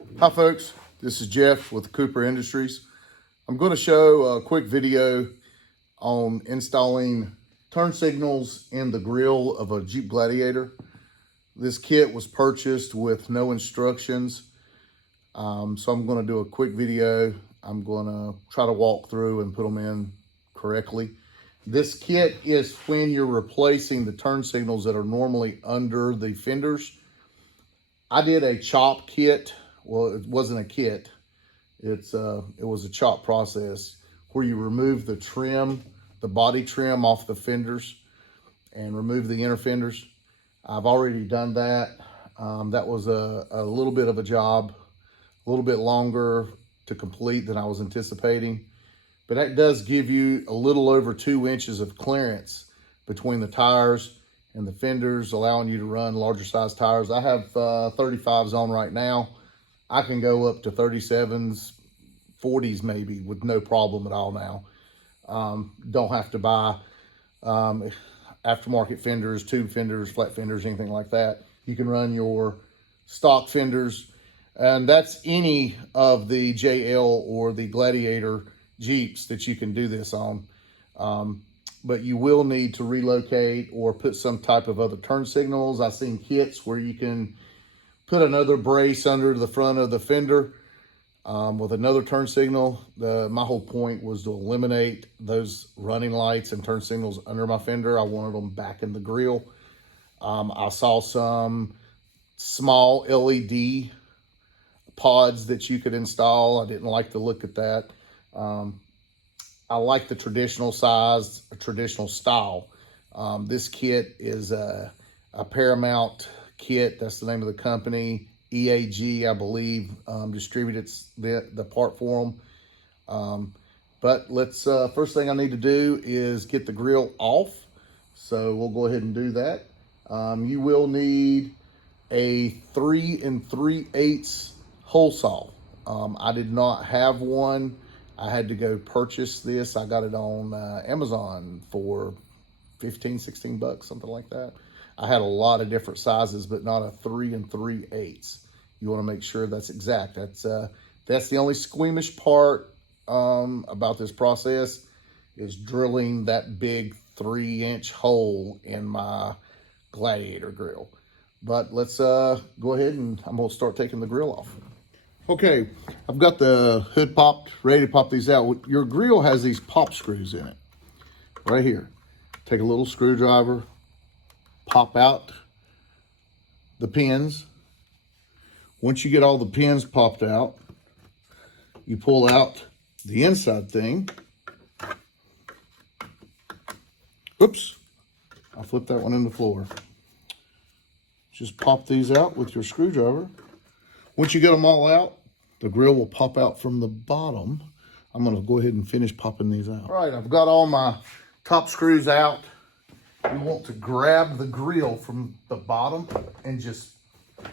Hi folks, this is Jeff with Cooper Industries. I'm going to show a quick video on installing turn signals in the grille of a Jeep Gladiator. This kit was purchased with no instructions, so I'm going to do a quick video. I'm going to try to walk through and put them in correctly. This kit is when you're replacing the turn signals that are normally under the fenders. I did a chop kit. Well, it wasn't a kit. It was a chop process where you remove the trim, the body trim off the fenders and remove the inner fenders. I've already done that. That was a little bit of a job, a little bit longer to complete than I was anticipating. But that does give you a little over 2 inches of clearance between the tires and the fenders, allowing you to run larger size tires. I have 35s on right now. I can go up to 37s, 40s maybe with no problem at all now. Don't have to buy aftermarket fenders, tube fenders, flat fenders, anything like that. You can run your stock fenders, and that's any of the JL or the Gladiator Jeeps that you can do this on. But you will need to relocate or put some type of other turn signals. I've seen kits where you can put another brace under the front of the fender with another turn signal. My whole point was to eliminate those running lights and turn signals under my fender. I wanted them back in the grille. I saw some small LED pods that you could install. I didn't like the look at that. I like the traditional size, traditional style. This kit is a Paramount kit. That's the name of the company. EAG, I believe, distributed the part for them. But let's, first thing I need to do is get the grill off. So we'll go ahead and do that. You will need a 3 3/8 hole saw. I did not have one. I had to go purchase this. I got it on Amazon for 15, 16 bucks, something like that. I had a lot of different sizes, but not a 3 3/8. You want to make sure that's exact. That's the only squeamish part about this process is drilling that big 3-inch hole in my Gladiator grill. But let's go ahead and I'm gonna start taking the grill off. Okay, I've got the hood popped, ready to pop these out. Your grill has these pop screws in it, right here. Take a little screwdriver, pop out the pins. Once you get all the pins popped out, you pull out the inside thing. Oops, I flipped that one in the floor. Just pop these out with your screwdriver. Once you get them all out, the grill will pop out from the bottom. I'm gonna go ahead and finish popping these out. All right, I've got all my top screws out. You want to grab the grill from the bottom and just,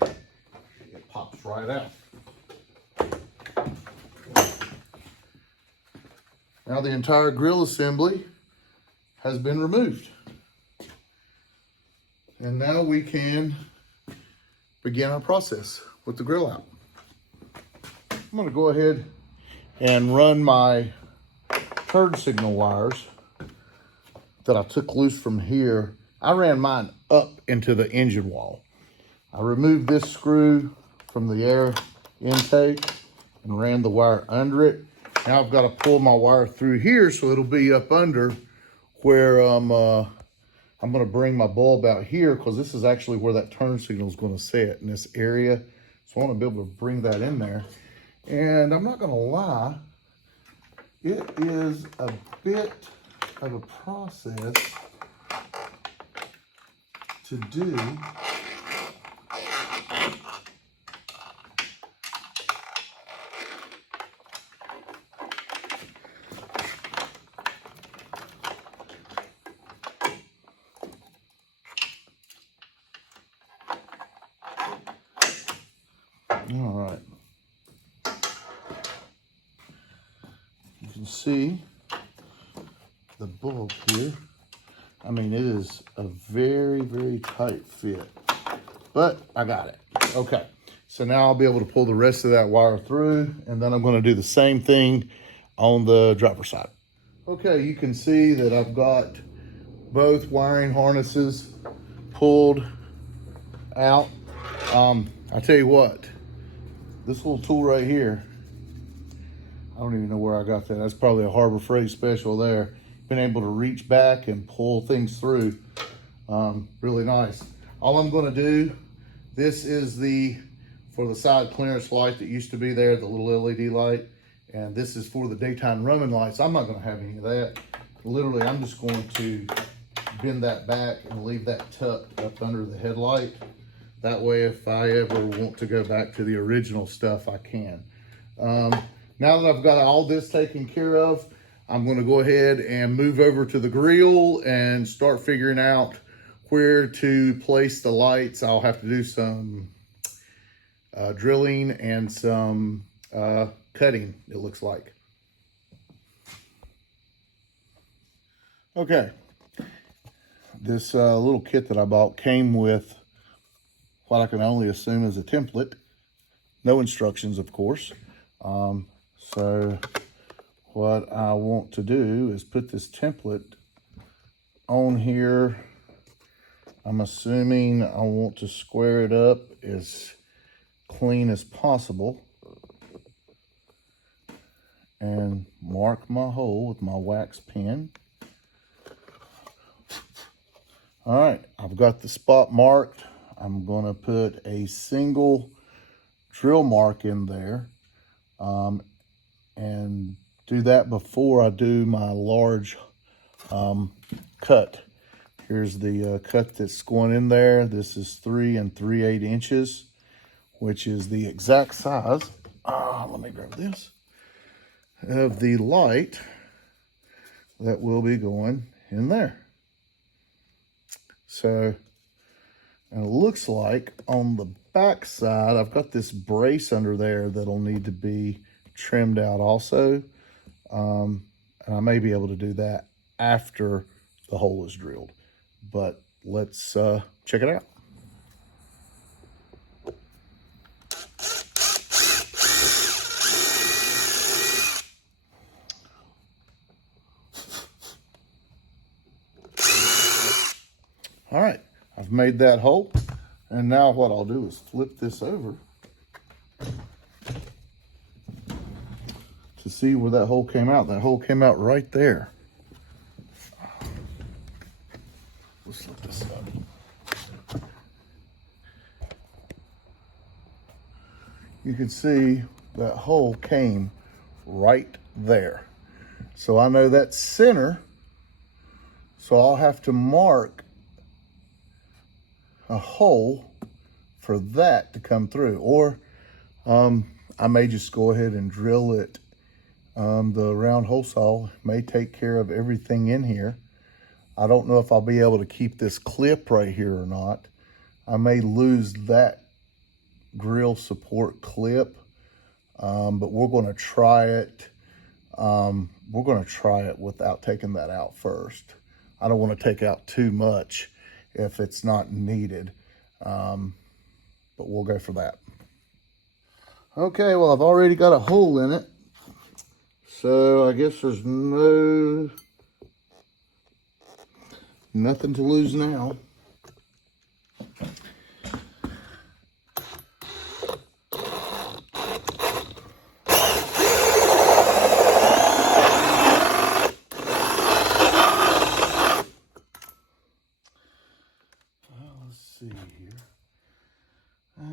it pops right out. Now the entire grill assembly has been removed. And now we can begin our process with the grill out. I'm gonna go ahead and run my turn signal wires that I took loose from here. I ran mine up into the engine wall. I removed this screw from the air intake and ran the wire under it. Now I've got to pull my wire through here so it'll be up under where I'm gonna bring my bulb out here, because this is actually where that turn signal is gonna sit, in this area. So I wanna be able to bring that in there. And I'm not gonna lie, it is a bit of a process to do. All right. You can see the bulb here. I mean, it is a very, very tight fit, but I got it. Okay. So now I'll be able to pull the rest of that wire through, and then I'm going to do the same thing on the driver's side. Okay, you can see that I've got both wiring harnesses pulled out. I tell you what, this little tool right here, I don't even know where I got that. That's probably a Harbor Freight special there. Been able to reach back and pull things through. Really nice. All I'm going to do, this is for the side clearance light that used to be there, the little LED light. And this is for the daytime running lights. I'm not going to have any of that. Literally, I'm just going to bend that back and leave that tucked up under the headlight. That way, if I ever want to go back to the original stuff, I can. Now that I've got all this taken care of, I'm going to go ahead and move over to the grille and start figuring out where to place the lights. I'll have to do some drilling and some cutting, it looks like. Okay, this little kit that I bought came with what I can only assume is a template. No instructions, of course. So what I want to do is put this template on here. I'm assuming I want to square it up as clean as possible and mark my hole with my wax pen. All right, I've got the spot marked. I'm going to put a single drill mark in there and do that before I do my large cut. Here's the cut that's going in there. This is 3 3/8 inches, which is the exact size. Let me grab this, of the light that will be going in there. So, and it looks like on the back side, I've got this brace under there that'll need to be trimmed out also. And I may be able to do that after the hole is drilled. But let's check it out. All right, I've made that hole, and now what I'll do is flip this over to see where that hole came out. That hole came out right there. Let's flip this up. You can see that hole came right there. So I know that's center, so I'll have to mark a hole for that to come through, or I may just go ahead and drill it. The round hole saw may take care of everything in here. I don't know if I'll be able to keep this clip right here or not. I may lose that grill support clip, but we're going to try it. We're going to try it without taking that out first. I don't want to take out too much if it's not needed, but we'll go for that. Okay, well, I've already got a hole in it, so I guess there's nothing to lose now.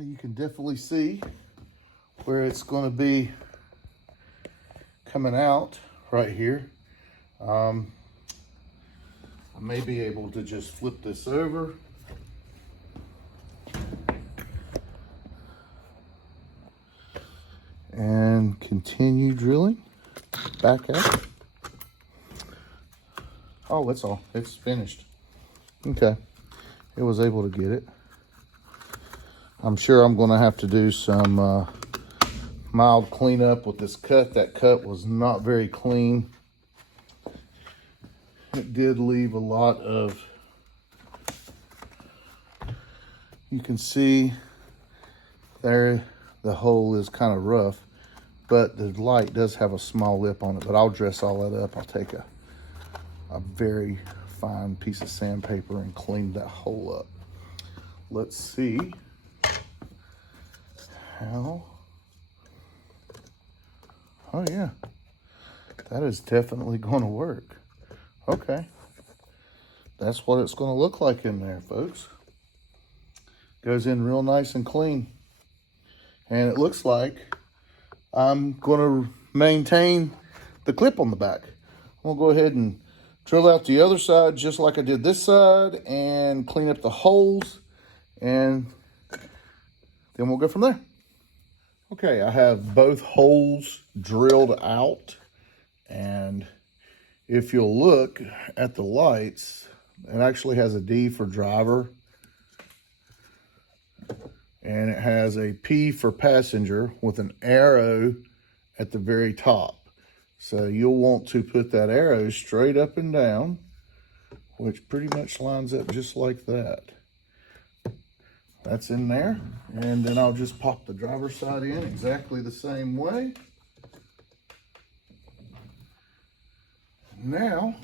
You can definitely see where it's going to be coming out right here. I may be able to just flip this over. And continue drilling back out. Oh, it's finished. Okay, it was able to get it. I'm sure I'm going to have to do some mild cleanup with this cut. That cut was not very clean. It did leave a lot of, you can see There, the hole is kind of rough, but the light does have a small lip on it, but I'll dress all that up. I'll take a very fine piece of sandpaper and clean that hole up. Let's see how. Oh yeah, that is definitely going to work. Okay, that's what it's going to look like in there, folks. Goes in real nice and clean. And it looks like I'm going to maintain the clip on the back. I'm going to go ahead and drill out the other side just like I did this side and clean up the holes, and then we'll go from there. Okay, I have both holes drilled out, and if you'll look at the lights, it actually has a D for driver, and it has a P for passenger with an arrow at the very top. So you'll want to put that arrow straight up and down, which pretty much lines up just like that. That's in there. And then I'll just pop the driver's side in exactly the same way. Now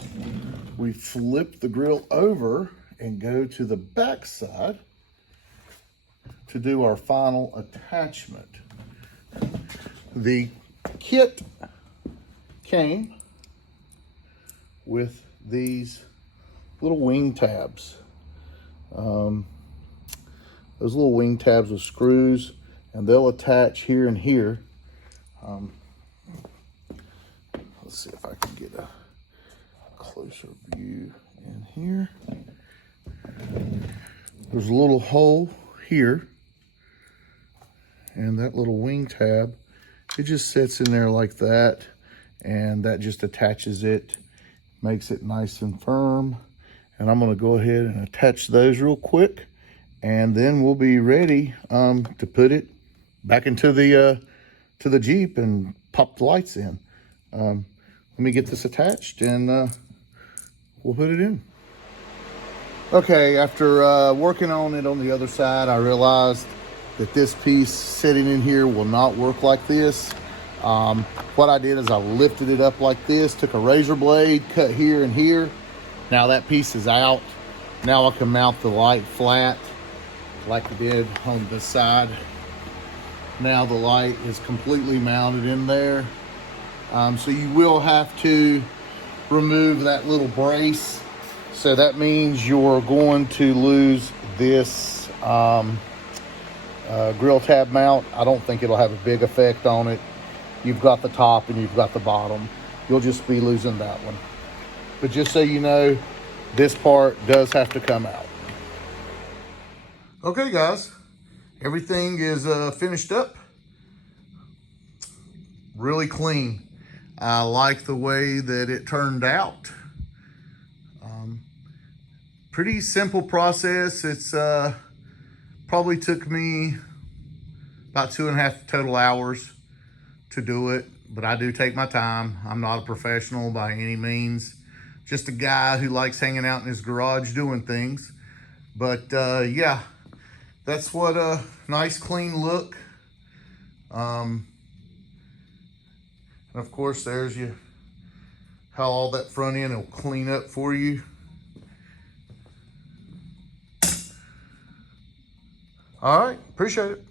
we flip the grill over and go to the back side to do our final attachment. The kit came with these little wing tabs. Those little wing tabs with screws, and they'll attach here and here. Let's see if I can get a closer view in here. There's a little hole here, and that little wing tab, it just sits in there like that, and that just attaches it, makes it nice and firm. And I'm going to go ahead and attach those real quick, and then we'll be ready to put it back into the Jeep and pop the lights in. Let me get this attached, and we'll put it in. Okay, after working on it on the other side, I realized that this piece sitting in here will not work like this. What I did is I lifted it up like this, took a razor blade, cut here and here. Now that piece is out. Now I can mount the light flat like I did on this side. Now the light is completely mounted in there. So you will have to remove that little brace. So that means you're going to lose this grill tab mount. I don't think it'll have a big effect on it. You've got the top and you've got the bottom. You'll just be losing that one. But just so you know, this part does have to come out. Okay guys, everything is finished up. Really clean. I like the way that it turned out. Pretty simple process. It's probably took me about 2.5 total hours to do it, but I do take my time. I'm not a professional by any means. Just a guy who likes hanging out in his garage doing things. But yeah, that's what a nice clean look. And of course, there's how all that front end will clean up for you. All right, appreciate it.